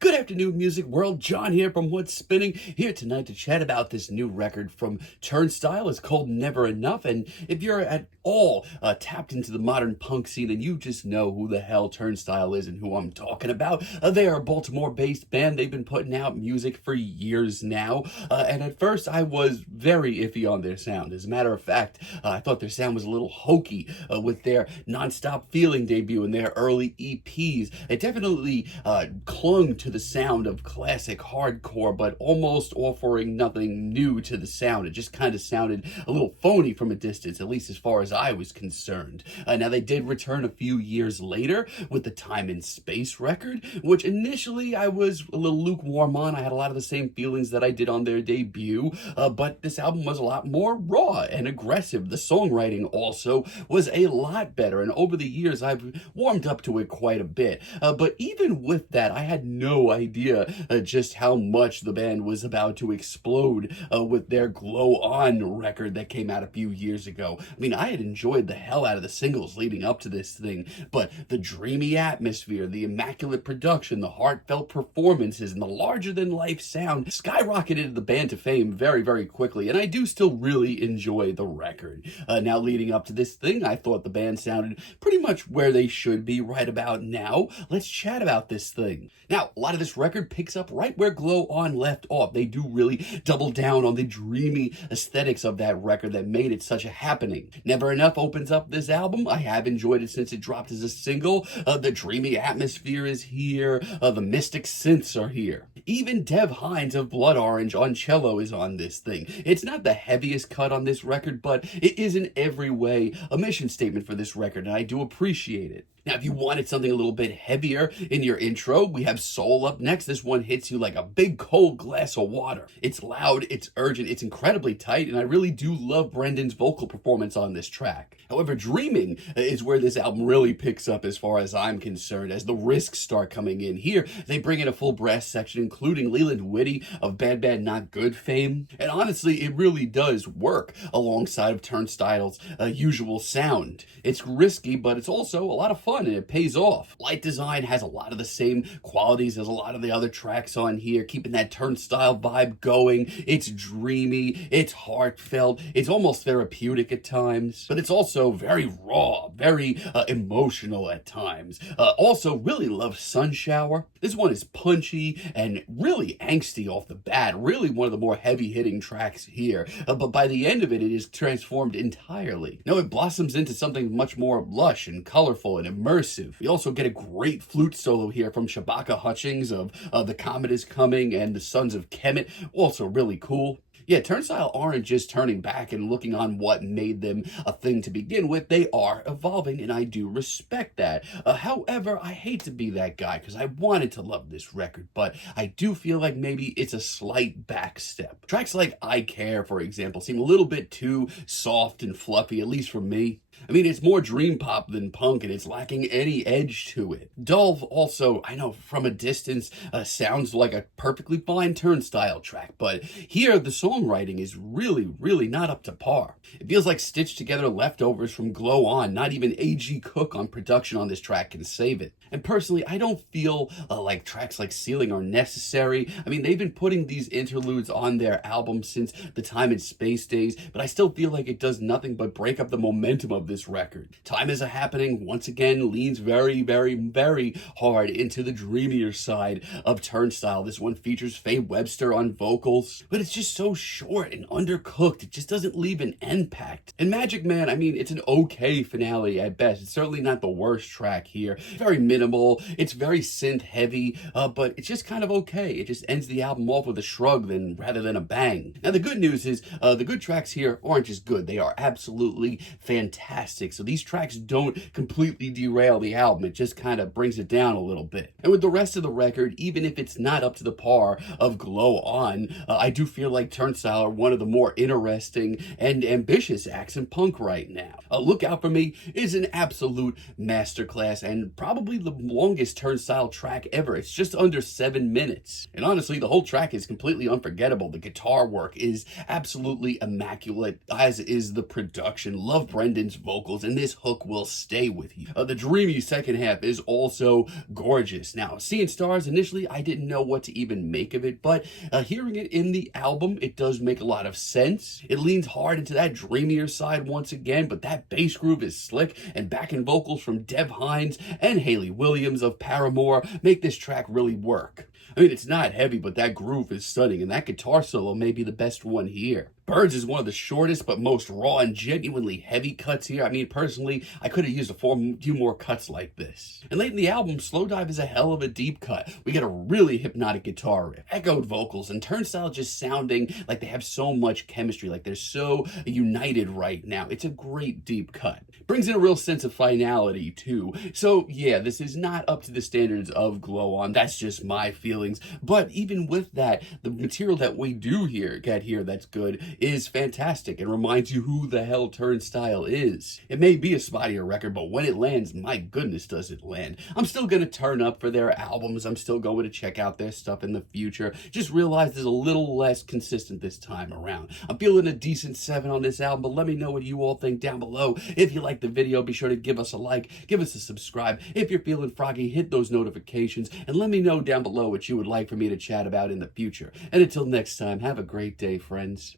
Good afternoon, music world. John here from What's Spinning, here tonight to chat about this new record from Turnstile. It's called Never Enough, and if you're at all tapped into the modern punk scene, and you just know who the hell Turnstile is and who I'm talking about. They are a Baltimore-based band. They've been putting out music for years now, and at first I was very iffy on their sound. As a matter of fact, I thought their sound was a little hokey with their Non-Stop Feeling debut and their early EPs. It definitely clung to the sound of classic hardcore, but almost offering nothing new to the sound. It just kind of sounded a little phony from a distance, at least as far as I was concerned. Now, they did return a few years later with the Time and Space record, which initially I was a little lukewarm on. I had a lot of the same feelings that I did on their debut, but this album was a lot more raw and aggressive. The songwriting also was a lot better, and over the years I've warmed up to it quite a bit. But even with that, I had no idea just how much the band was about to explode with their Glow On record that came out a few years ago. I mean, I had enjoyed the hell out of the singles leading up to this thing, but the dreamy atmosphere, the immaculate production, the heartfelt performances, and the larger-than-life sound skyrocketed the band to fame very, very quickly, and I do still really enjoy the record. Now, leading up to this thing, I thought the band sounded pretty much where they should be right about now. Let's chat about this thing. Now, a lot of this record picks up right where Glow On left off. They do really double down on the dreamy aesthetics of that record that made it such a happening. Never Enough opens up this album. I have enjoyed it since it dropped as a single. The dreamy atmosphere is here. The mystic synths are here. Even Dev Hynes of Blood Orange on cello is on this thing. It's not the heaviest cut on this record, but it is in every way a mission statement for this record, and I do appreciate it. Now, if you wanted something a little bit heavier in your intro, we have Soul up next. This one hits you like a big cold glass of water. It's loud, it's urgent, it's incredibly tight, and I really do love Brendan's vocal performance on this track. However, Dreaming is where this album really picks up as far as I'm concerned, as the risks start coming in. Here, they bring in a full brass section, including Leland Whitty of Bad Bad Not Good fame, and honestly, it really does work alongside of Turnstile's usual sound. It's risky, but it's also a lot of fun, and it pays off. Light design has a lot of the same qualities as a lot of the other tracks on here, keeping that Turnstile vibe going. It's dreamy, it's heartfelt, it's almost therapeutic at times, but it's also very raw, very emotional at times. Also, really love SUNSHOWER. This one is punchy and really angsty off the bat, really one of the more heavy-hitting tracks here, but by the end of it, it is transformed entirely. Now, it blossoms into something much more lush and colorful and immersive. We also get a great flute solo here from Shabaka Hutchings of The Comet Is Coming and The Sons of Kemet, also really cool. Yeah, Turnstile aren't just turning back and looking on what made them a thing to begin with. They are evolving, and I do respect that. However, I hate to be that guy because I wanted to love this record, but I do feel like maybe it's a slight backstep. Tracks like I Care, for example, seem a little bit too soft and fluffy, at least for me. I mean, it's more dream pop than punk, and it's lacking any edge to it. Dull also, I know from a distance, sounds like a perfectly fine Turnstile track, but here the songwriting is really, really not up to par. It feels like stitched together leftovers from Glow On. Not even A.G. Cook on production on this track can save it. And personally, I don't feel like tracks like Ceiling are necessary. I mean, they've been putting these interludes on their album since the Time and Space days, but I still feel like it does nothing but break up the momentum of this record. Time Is a Happening, once again, leans very, very, very hard into the dreamier side of Turnstile. This one features Faye Webster on vocals, but it's just so short and undercooked. It just doesn't leave an impact. And Magic Man, I mean, it's an okay finale at best. It's certainly not the worst track here. Very minimal, it's very synth heavy, but it's just kind of okay. It just ends the album off with a shrug rather than a bang. Now, the good news is the good tracks here aren't just good. They are absolutely fantastic. So these tracks don't completely derail the album. It just kind of brings it down a little bit. And with the rest of the record, even if it's not up to the par of Glow On, I do feel like Turnstile are one of the more interesting and ambitious acts in punk right now. Look Out For Me is an absolute masterclass and probably the longest Turnstile track ever. It's just under 7 minutes. And honestly, the whole track is completely unforgettable. The guitar work is absolutely immaculate, as is the production. Love Brendan's vocal vocals, and this hook will stay with you. The dreamy second half is also gorgeous. Now, seeing stars, initially, I didn't know what to even make of it, but hearing it in the album, it does make a lot of sense. It leans hard into that dreamier side once again, but that bass groove is slick, and backing vocals from Dev Hynes and Hayley Williams of Paramore make this track really work. I mean, it's not heavy, but that groove is stunning, and that guitar solo may be the best one here. Birds is one of the shortest but most raw and genuinely heavy cuts here. I mean, personally, I could have used a few more cuts like this. And late in the album, Slowdive is a hell of a deep cut. We get a really hypnotic guitar riff, echoed vocals, and Turnstile just sounding like they have so much chemistry, like they're so united right now. It's a great deep cut. Brings in a real sense of finality, too. So, yeah, this is not up to the standards of Glow On. That's just my feelings. But even with that, the material that we do get here that's good is fantastic and reminds you who the hell Turnstile is. It may be a spottier record, but when it lands, my goodness does it land. I'm still going to turn up for their albums. I'm still going to check out their stuff in the future. Just realize it's a little less consistent this time around. I'm feeling a decent 7 on this album, but let me know what you all think down below. If you like the video, be sure to give us a like, give us a subscribe. If you're feeling froggy, hit those notifications, and let me know down below what you would like for me to chat about in the future. And until next time, have a great day, friends.